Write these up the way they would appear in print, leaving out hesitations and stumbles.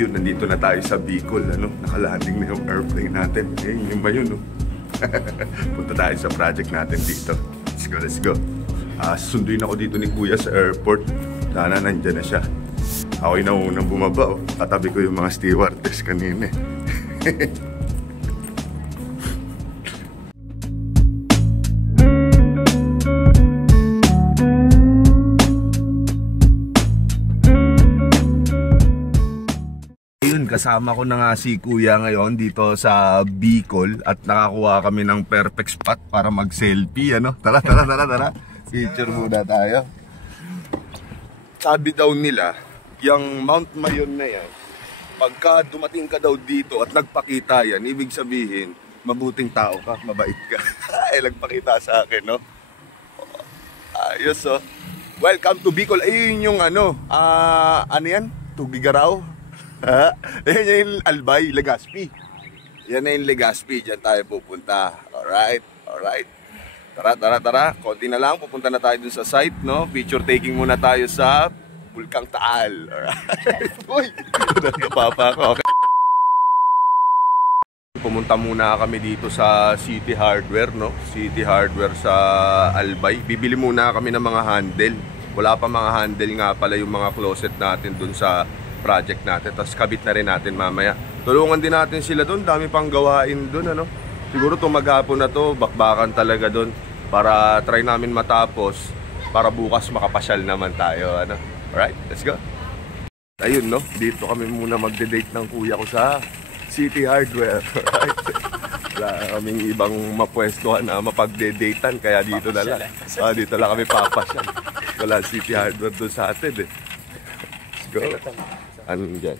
ayun, nandito na tayo sa Bicol, ano? Nakalanding na yung airplane natin. Eh, yun ba yun, no? Punta tayo sa project natin dito. Let's go, let's go. Sunduin ako dito ni Kuya sa airport. Sana nandyan na siya. Ako'y naunang bumaba, oh. Katabi ko yung mga stewardess kanina. Kasama ko na nga si Kuya ngayon dito sa Bicol at nakakuha kami ng perfect spot para mag-selfie, ano? Tara. Picture muna tayo. Sabi daw nila, yung Mount Mayon na yan, pagka dumating ka daw dito at nagpakita yan, ibig sabihin, mabuting tao ka, mabait ka. Ay, nagpakita sa akin, no? Ayos, oh. Welcome to Bicol. Ayun yung ano yan? Tugigaraw. Yan yung Albay, Legazpi. Yan na yung Legazpi, dyan tayo pupunta. Alright. Tara. Konti na lang, pupunta na tayo dun sa site, no? Picture taking muna tayo sa Bulkang Taal. Alright. Uy, napapa ako. Okay. Pumunta muna kami dito sa City Hardware, no? City Hardware sa Albay. Bibili muna kami ng mga handle. Wala pa mga handle nga pala yung mga closet natin dun sa project natin, tapos kabit na rin natin mamaya. Tulungan din natin sila doon, dami pang gawain doon, ano. Siguro itong maghapon na to, bakbakan talaga doon para try namin matapos para bukas makapasyal naman tayo, ano. Alright, let's go. Ayun, no, dito kami muna magde-date ng kuya ko sa City Hardware. Alright. Wala kaming ibang mapwestuhan na mapagde-datean, kaya dito na lang. Dito lang kami papasyal. Wala City Hardware doon sa atin, eh. Let's go. Ano dyan?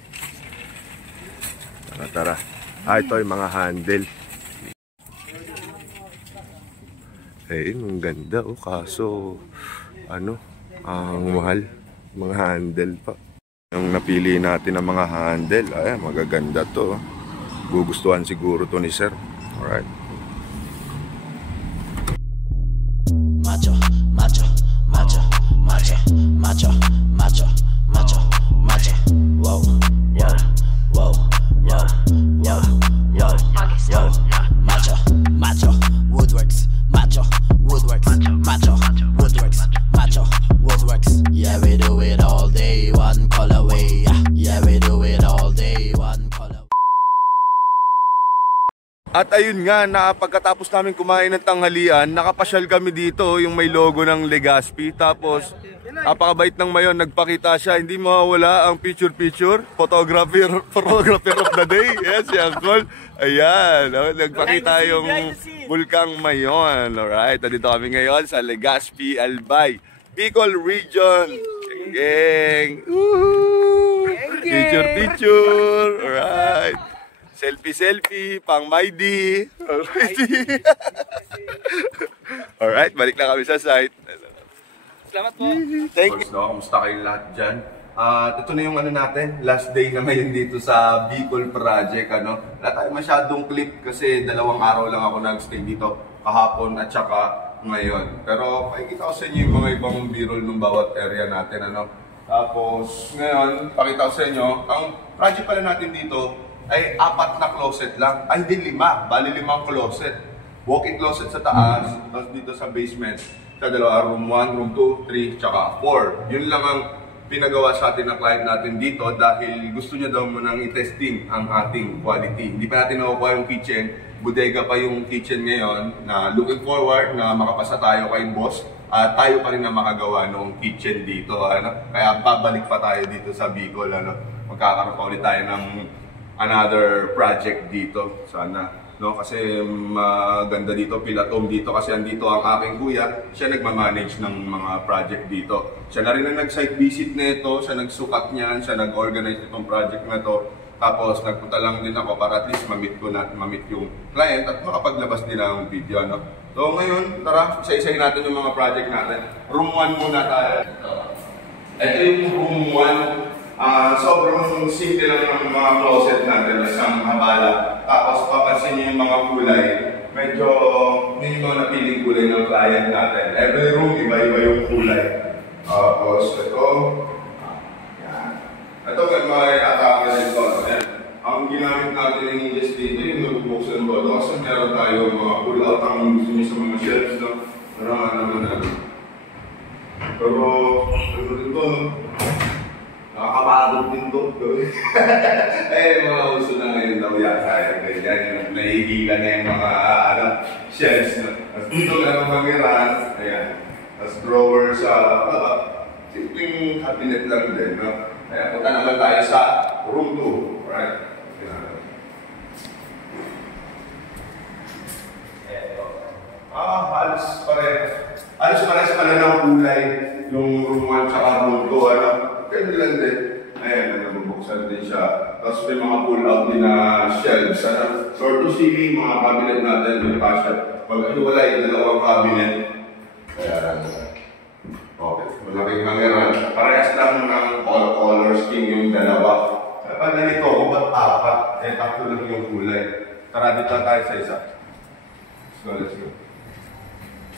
Tara. Ito yung mga handle. Eh, ang ganda, oh. Kaso, ano, ang mahal. Mga handle pa. Yung napili natin ng mga handle, ay, magaganda to. Gugustuhan siguro to ni Sir. Alright. Macho. Woodworks. Yeah, we do it all day, one colorway. Yeah, we do it all day, one colorway. At ayun nga, pagkatapos namin kumain ng tanghalian, nakapasyal kami dito, yung may logo ng Legazpi. Tapos, napakabait ng Mayon, nagpakita siya, hindi mawawala ang picture-picture, photographer of the day. Yes, si Uncle. Ayan, nagpakita yung Bulkang Mayon. Alright, nandito kami ngayon sa Legazpi, Albay, Bicol Region. Geng! Picture-picture. Alright. Selfie, pang Maidi. Alright, balik na kami sa site. Salamat po. Thank you. Kamusta kayong lahat dyan? Ito na yung ano natin, last day na ngayon dito sa Bicol Project. Wala tayo masyadong clip kasi 2 araw lang ako nag-stay dito. Kahapon at saka ngayon. Pero pakikita ko sa inyo yung mga ibang b-roll ng bawat area natin. Tapos ngayon, pakita ko sa inyo, ang project pala natin dito ay 4 na closet lang. Ay, hindi 5. Bali 5 closet. Walk-in closet sa taas, tapos dito sa basement. Sa room 1, room 2, 3, tsaka 4. Yun lang ang pinagawa sa atin ng client natin dito dahil gusto niya daw munang i-testing ang ating quality. Hindi pa natin nakukuha yung kitchen. Bodega pa yung kitchen ngayon na looking forward na makapasa tayo kay boss. Tayo pa rin na makagawa ng kitchen dito. Kaya babalik pa tayo dito sa Bicol. Magkakaroon pa ulit tayo ng another project dito sana, no? Kasi maganda dito, pilatom dito kasi andito ang aking kuya, siya nagmamanage ng mga project dito. Siya na rin ang nag-site visit nito, siya nagsukat niyan, siya nag-organize itong project na to. Tapos nagpunta lang din ako para at least mamit yung client at makapaglabas din ang video, no? So ngayon, tara, isa-isahin natin yung mga project natin. Room 1 muna tayo. Ito yung room 1. Sobrang simple lang ng mga closet natin, isang habala. Tapos papansin niyo yung mga kulay. Medyo yung mga napiling kulay ng client natin. Every room, iba-iba yung kulay. Tapos ito, yan. Ito may mga atake dito. ginamit natin yung hinges dito, yung nabubuksan ba ito, kasi meron tayo mga pull-out ang gusto niya sa mga shelves, no? Pero nga naman natin. Pero, ano rin to, no? Nakakapagod din to. Eh, mga uso na ngayon daw yata. Ganyan, nahihiga na yung mga shelves, no? Tapos dito meron mangiran, ayan. Tapos drawer sa simpleng cabinet lang din, no? Kaya punta naman tayo sa room 2, right? Halos pares pala ng kulay yung room 1 tsaka room 2, ano? Pwede lang din. Ayan, nabubuksan din siya. Tapos may mga pull-out din na shelves, ano? Sort of ceiling, mga cabinet natin, may pasya. Pag wala yung dalawang cabinet, kaya okay, malaking hangeran. Parehas lang ng color scheme yung dalawa. Kapag nalito ko, ba't apat? Eh, takto lang yung kulay. Tara, dito tayo sa isa. Let's go.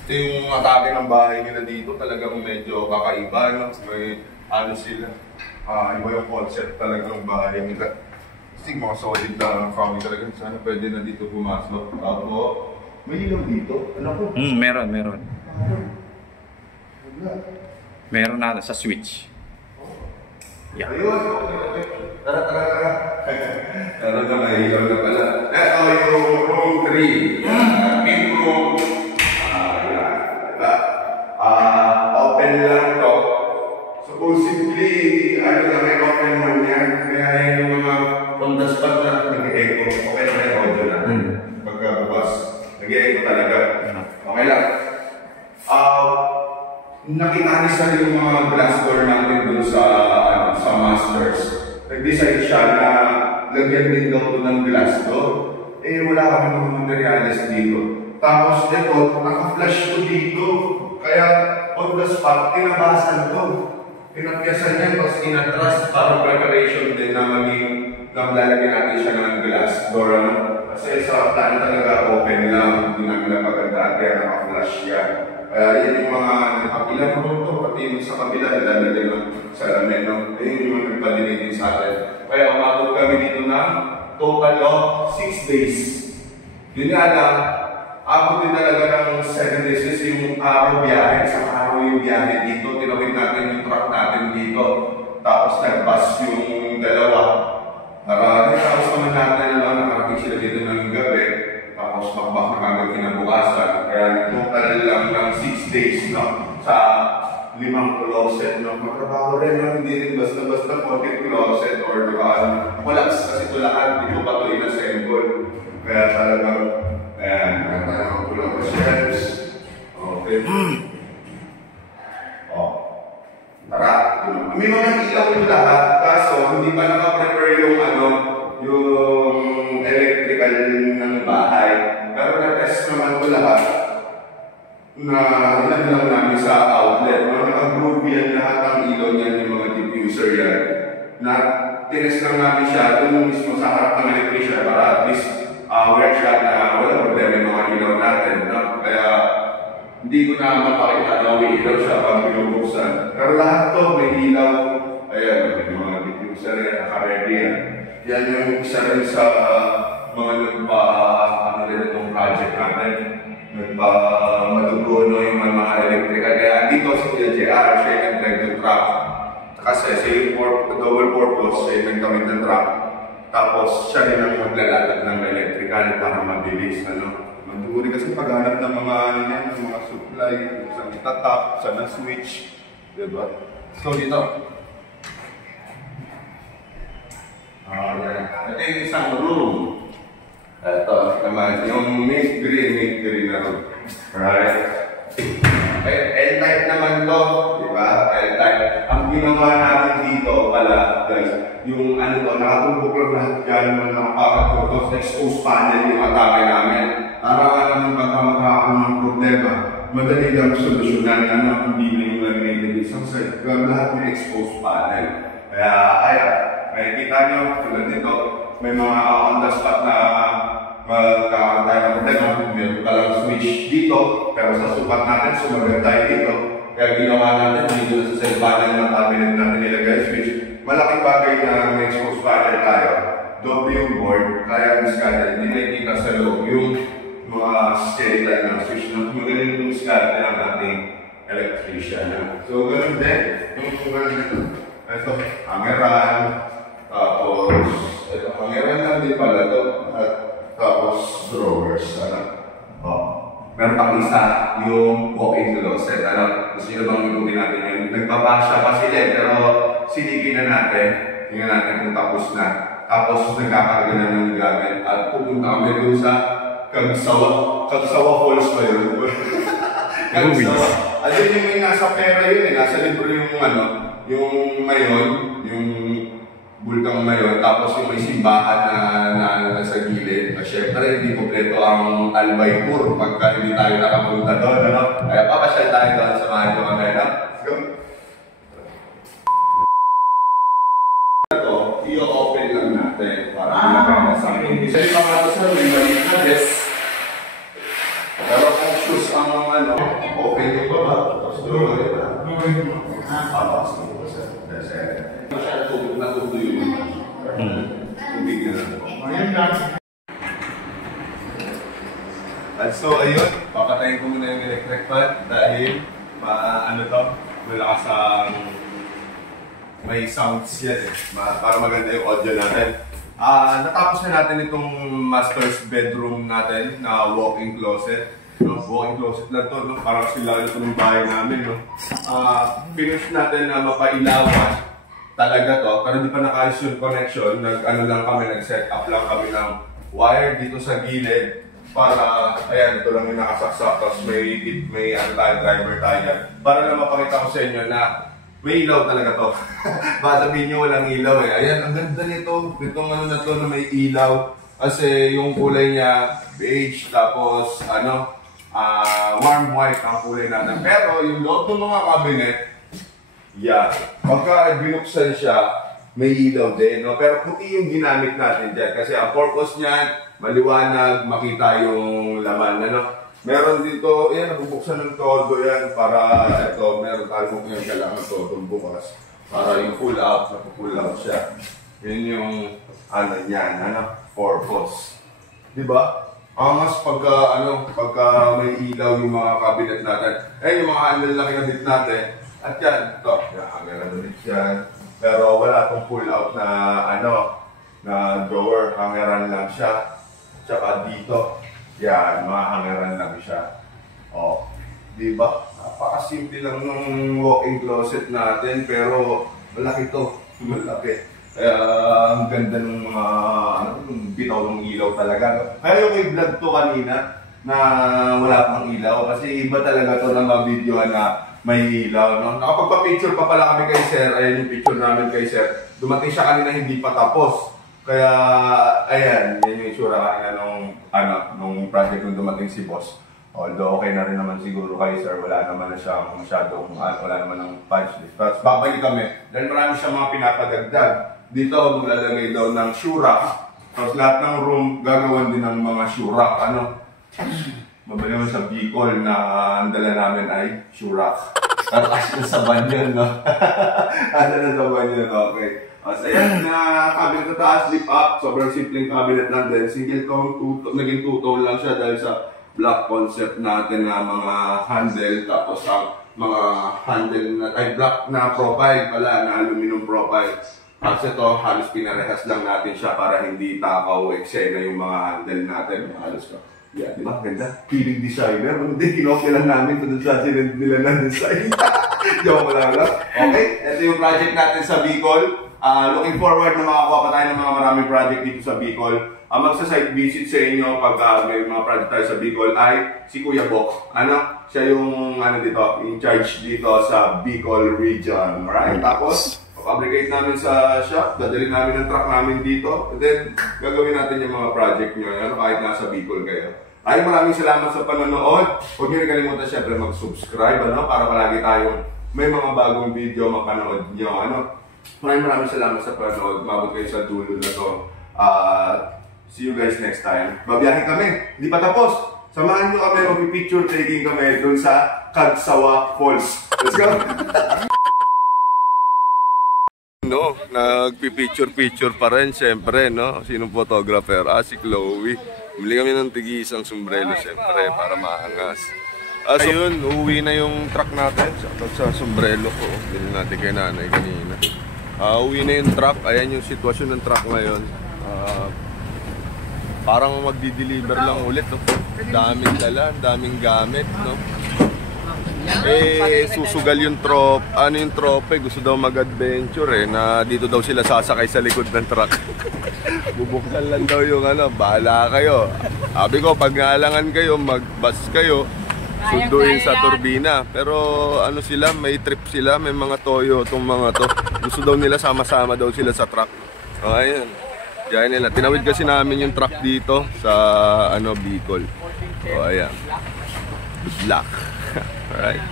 Ito yung atake ng bahay nila dito. Talagang medyo kakaiba, no? May ano sila. Iba yung concept talaga ng bahay nila. Kasi mga solid na kami talaga. Sana pwede na dito pumasok. Tapos, may ilaw dito. Ano po? Meron. Meron na sa switch. Yeah. Ayun, okay. Tara. Tara na, may ilaw na pala. Ito yung room 3. Big room. Open lang to. Supposedly, may open man yan. Kaya yung mga on the spot na nag-echo. Okay na yung audio natin. Pagkabukas, nag-echo talaga. Okay lang. Nakita niya yung mga glass door natin dun sa masters. Nag-decide siya na lagyan din daw ng glass door. Eh, wala kami mga materials dito. Tapos ito, naka-flash ko dito. Kaya on the spot, tinabasan to. Pinapyasan niya, tapos inatras para preparation din na maging lalagyan natin siya ng glass door. Kasi sa plan talaga open lang, hindi namin napagandaan kaya naka-flash yan. Yan yung mga nakapilang room to, pati yung sa kabila, nilalagyan ng salamin. Ayun yung mga nagpadinig din sa atin. Kaya umabot kami dito na total of 6 days. Yun nga lang, abot din talaga ng 7 days kasi yung araw biyahe, sa araw yung biyahe dito, tinawid natin yung truck natin dito. Tapos nag-bus yung dalawa. Tapos naman natin nakarating sila dito ng gabi. Tapos makbak na kagad kinabukasan. Kaya total lang ng 6 days sa 5 closet. Magtrabaho rin hindi rin basta-basta pocket closet or collapse kasi tulaan. Dito pa ito inassemble. Kaya talagang nagtatang ko lang sa shelves. Okay. Tara. May mga ilaw yung lahat. Kaso hindi pa nakaprepare yung yung electrical ng bahay. Pero na-test naman ko lahat na ilan lang namin sa outlet. Naka-groove yan lahat ang ilaw niyan, yung mga diffuser yan. Na tinest lang namin siya doon mismo sa harap ng electrician para at least aware siya na wala problema yung mga ilaw natin. Kaya hindi ko na mapakita na may ilaw siya pag binubuksan. Pero lahat to may ilaw. Ayan, may mga diffuser yan, naka-ready yan. Yan yung isa rin sa mga itong project natin. Nagpa-madugo yung mga electrical. Kaya dito sa JR, siya yung nag-drive yung truck. Kasi siya yung double purpose, siya yung nagkamit ng truck. Tapos siya rin ang maglalatag ng electrical para mabilis. Maduri kasi paghanap ng mga ng mga supply, saan itatap, saan ang switch. Diba? So dito. Ito yung isang room. Ito naman, yung mint green na room. Right? L-type naman to, di ba? L-type. Ang ginawa natin dito pala, guys, yung nakatumbok lang lahat dyan, nakapagod, exposed panel yung atake namin. Para nga naman pagka magkakaroon ng problema, madali lang solusyonan hindi na yung nag-ready isang side. Lahat may exposed panel. Kaya, makikita nyo, tulad nito, may mga on the spot na magkakaroon tayo ng problema. Meron ka lang switch dito, pero sa sukat natin, sumagal tayo dito. Kaya ginawa natin, dito na sa cell panel ng cabinet natin nilagay switch. Malaking bagay na may exposed panel tayo. doble yung board, kaya yung scatter, hindi nakikita sa loob yung mga skeletal na switch na magaling yung scatter ng ating electrician. So, ganun din. Yung ganun dito. Ito, hangeran. Tapos, ito, hangeran lang din pala ito. At tapos, drawers. Meron pang isa, yung walk-in closet. Gusto nyo bang ikutin natin yun? Nagbabasya pa sila, pero silipin na natin. Tingnan natin kung tapos na. Tapos, nagkakarga na ng gamit. At pupunta kami doon sa Kagsawa Falls pa yun. Kagsawa. At yun yung may nasa pera yun nasa libro yung yung mayon, yung bulkang mayon, tapos yung may simbahan na nasa gilid. Siyempre, hindi kompleto ang Albay Tour pagka hindi tayo nakapunta doon. Kaya papasyal tayo doon, samahan nyo kami. Let's go! Ito, i-open lang natin para makakaya sa akin. Isa yung mga ito sa may maliit na desk. Pero kung shoes ang open yung baba, tapos doon natutuyo yun. Tubig na lang. At so, ayun, papatayin ko muna yung electric fan dahil malakas ang may sounds yan para maganda yung audio natin. Natapos na natin itong master's bedroom natin na walk-in closet. Walk-in closet lang to, parang sila ito ng bahay namin. Finish natin na mapailawan talaga to, pero di pa nakaayos yung connection. Nag-set up lang kami ng wire dito sa gilid para, ayan, ito lang yung nakasaksak, tapos may driver tayo. Para lang mapakita ko sa inyo na may ilaw talaga to. Baka sabihin nyo walang ilaw Ayan, ang ganda nito. Itong na to na may ilaw. Kasi yung kulay niya, beige, tapos warm white ang kulay natin. Pero yung loob ng mga cabinet, pagka binuksan siya, may ilaw din. Pero puti yung ginamit natin dyan. Kasi ang purpose niyan, maliwanag, makita yung laman. Meron dito, nabubuksan ng todo yan para meron tayo yung kailangan todo bukas. Para yung pull out, napupull out siya. Yun yung purpose. Diba? Angas pagka may ilaw yung mga cabinet natin. Yung mga handle na kinabit natin. At yan, ito, hangeran ulit yan. Pero wala itong pull out na drawer. Hangeran lang siya. Tsaka dito, yan, mga hangeran lang siya. Diba? Napakasimple lang nung walk-in closet natin, pero malaki to. Malaki. Kaya ang ganda ng mga bitaw ng ilaw talaga. Kaya yung may vlog to kanina na wala pang ilaw kasi iba talaga to na ma-videohan na may ilaw. Nakapagpa-picture pa pala kami kay Sir. Ayan yung picture namin kay Sir. Dumating siya kanina hindi pa tapos. Kaya ayan, yan yung itsura kanina nung project nung dumating si Boss. Although okay na rin naman siguro kay Sir, wala naman na siyang masyadong, wala naman ng punch list. Tapos babalik kami dahil marami siyang mga pinapadagdag. Dito, maglalagay daw ng shoe rack. Tapos lahat ng room, gagawan din ng mga shoe rack. Mabali naman sa Bicol na ang dala namin ay shoe rack. Tapos na sa banyan, Ano na sa banyan, okay. So ayan, cabinet na taas, lift up. Sobrang simpleng cabinet lang din. Single tone, naging two-tone lang siya dahil sa black concept natin na mga handle. Tapos ang mga handle black na profile pala, na aluminum profile. Kasi ito, halos pinarehas lang natin siya para hindi takaw eksena yung mga handle natin. Halos ka. Yeah, di ba? Ganda. Feeling designer. Hindi, kinopya lang namin ito doon sa sinend nila na design. Joke lang. Okay, ito yung project natin sa Bicol. Looking forward na makakuha pa tayo ng mga maraming project dito sa Bicol. Magsa-site visit sa inyo pag may mga project tayo sa Bicol ay si Kuya Bok. Siya yung dito, in charge dito sa Bicol region. Alright? Tapos, fabricate namin sa shop, dadalhin namin ang truck namin dito, and then gagawin natin yung mga project nyo, kahit nasa Bicol kayo. Maraming salamat sa panonood. Huwag nyo rin kalimutan syempre mag-subscribe, para palagi tayong may mga bagong video mapanood nyo. Maraming salamat sa panonood. Mabot kayo sa dulo na to. See you guys next time. Babiyahin kami. Hindi pa tapos. Samahan nyo kami, mag-picture taking kami dun sa Kagsawa Falls. Let's go! Nagpi-picture pa rin, syempre, no? Sinong photographer? Si Chloe. Bili kami ng tig-isang sombrero, syempre, para maangas. So, ayun, uuwi na yung truck natin. Sa sombrero ko. Bili natin kay nanay kanina. Uwi na yung truck. Ayan yung sitwasyon ng truck ngayon. Parang magdi-deliver lang ulit, no? Daming dala, daming gamit, no? Susugal yung yung tropa, gusto daw mag-adventure na dito daw sila sasakay sa likod ng truck. Bubuksan lang daw yung bahala kayo. Sabi ko, pag naalangan kayo, mag-bus kayo, sunduin sa turbina. Pero sila, may trip sila, may mga toyo itong mga to. Gusto daw nila sama-sama daw sila sa truck. Ayun. Diyan nila. Tinawid kasi namin yung truck dito sa Bicol. Ayan. Good luck. Alright.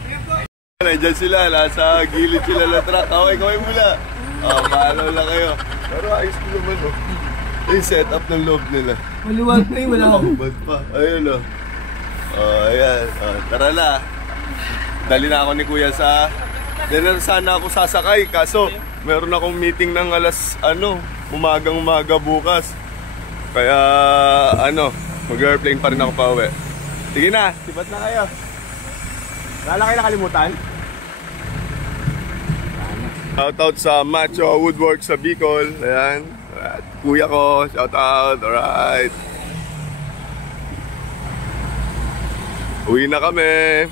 Nandiyan sila, nasa gilid sila ng truck. Kaway mula. Paano lang kayo. Pero ayos ko naman, yung setup ng loob nila. Maluwag na wala akong bad pa. Ayun, ayan. Tara na. Dali na ako ni Kuya sa... Dinner sana ako sasakay, kaso meron akong meeting ng alas, umagang-umaga bukas. Kaya, mag-airplane pa rin ako pa uwi. Sige na, sipat na kayo. Wala kayo nakalimutan? Shoutout sa Macho Woodwork sa Bicol. Ayan. At kuya ko, shoutout. Alright. Uwi na kami.